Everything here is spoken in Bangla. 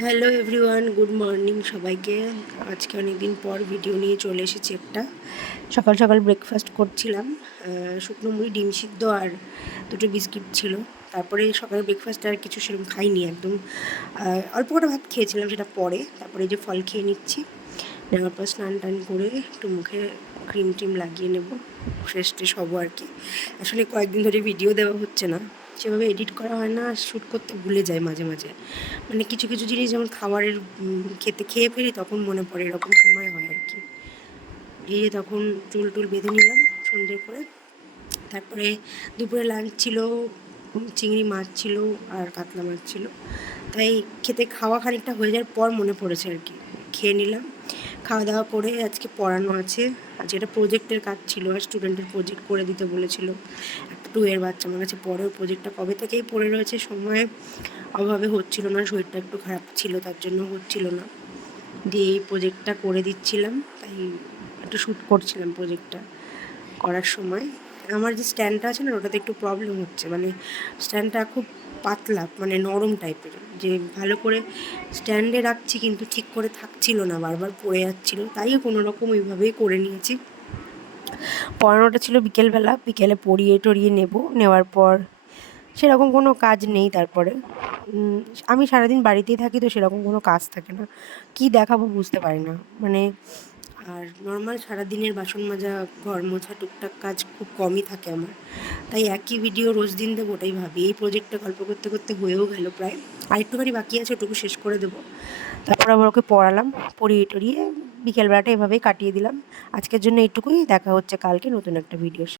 হ্যালো এভরিওয়ান, গুড মর্নিং সবাইকে। আজকে অনেক দিন পর ভিডিও নিয়ে চলে এসেছি একটা। সকাল সকাল ব্রেকফাস্ট করছিলাম, শুকনো মুড়ি, ডিম সিদ্ধ আর দুটো বিস্কিট ছিল। তারপরে সকালের ব্রেকফাস্ট আর কিছু সেরকম খাইনি, একদম অল্প করে ভাত খেয়েছিলাম, সেটা পরে। তারপরে যে ফল খেয়ে নিচ্ছি, নেওয়ার পর স্নান টান করে একটু মুখে ক্রিম টিম লাগিয়ে নেব, ফ্রেশ ট্রেশ হবো আর কি। আসলে কয়েকদিন ধরে ভিডিও দেওয়া হচ্ছে না, সেভাবে এডিট করা হয় না, শ্যুট করতে ভুলে যায় মাঝে মাঝে। মানে কিছু কিছু জিনিস যেমন খাবারের খেয়ে ফেলি, তখন মনে পড়ে, এরকম সময় হয় আর কি। গিয়ে তখন চুল টুল বেঁধে নিলাম সন্ধ্যে করে। তারপরে দুপুরে লাঞ্চ ছিল, চিংড়ি মাছ ছিল আর কাতলা মাছ ছিল। তাই খাওয়া খানিকটা হয়ে যাওয়ার পর মনে পড়েছে আর কি, খেয়ে নিলাম। খাওয়া দাওয়া করে আজকে পড়ানো আছে। আজকে একটা প্রজেক্টের কাজ ছিল, আর স্টুডেন্টের প্রজেক্ট করে দিতে বলেছিল। একটা 2 এর বাচ্চা আমার কাছে পড়ে, প্রজেক্টটা কবে থেকেই পড়ে রয়েছে, সময় অভাবে হচ্ছিল না, শরীরটা একটু খারাপ ছিল, তার জন্য হচ্ছিল না। দিয়ে এই প্রজেক্টটা করে দিচ্ছিলাম, তাই একটু শ্যুট করছিলাম প্রজেক্টটা করার সময়। আমার যে স্ট্যান্ডটা আছে না, ওটাতে একটু প্রবলেম হচ্ছে, মানে স্ট্যান্ডটা খুব পাতলা, মানে নরম টাইপের, যে ভালো করে স্ট্যান্ডে রাখছি কিন্তু ঠিক করে থাকছিল না, বারবার পড়ে যাচ্ছিলো। তাই কোনো রকম ওইভাবেই করে নিয়েছি। পড়ানোটা ছিল বিকেলবেলা, বিকেলে পড়িয়ে টড়িয়ে নেওয়ার পর সেরকম কোনো কাজ নেই। তারপরে আমি সারাদিন বাড়িতেই থাকি, তো সেরকম কোনো কাজ থাকে না, কি দেখাবো বুঝতে পারি না মানে। আর নর্মাল সারাদিনের বাসন মাজা, ঘর মোছা, টুকটাক কাজ খুব কমই থাকে আমার। তাই একই ভিডিও রোজ দিন দেবো, ওটাই ভাবি। এই প্রজেক্টটা গল্প করতে করতে হয়েও গেল প্রায়, আরেকটুখানি বাকি আছে, ওটুকু শেষ করে দেবো। তারপর আবার ওকে পড়ালাম, পড়িয়ে টড়িয়ে বিকেলবেলাটা এভাবেই কাটিয়ে দিলাম। আজকের জন্য এইটুকুই, দেখা হচ্ছে কালকে নতুন একটা ভিডিও।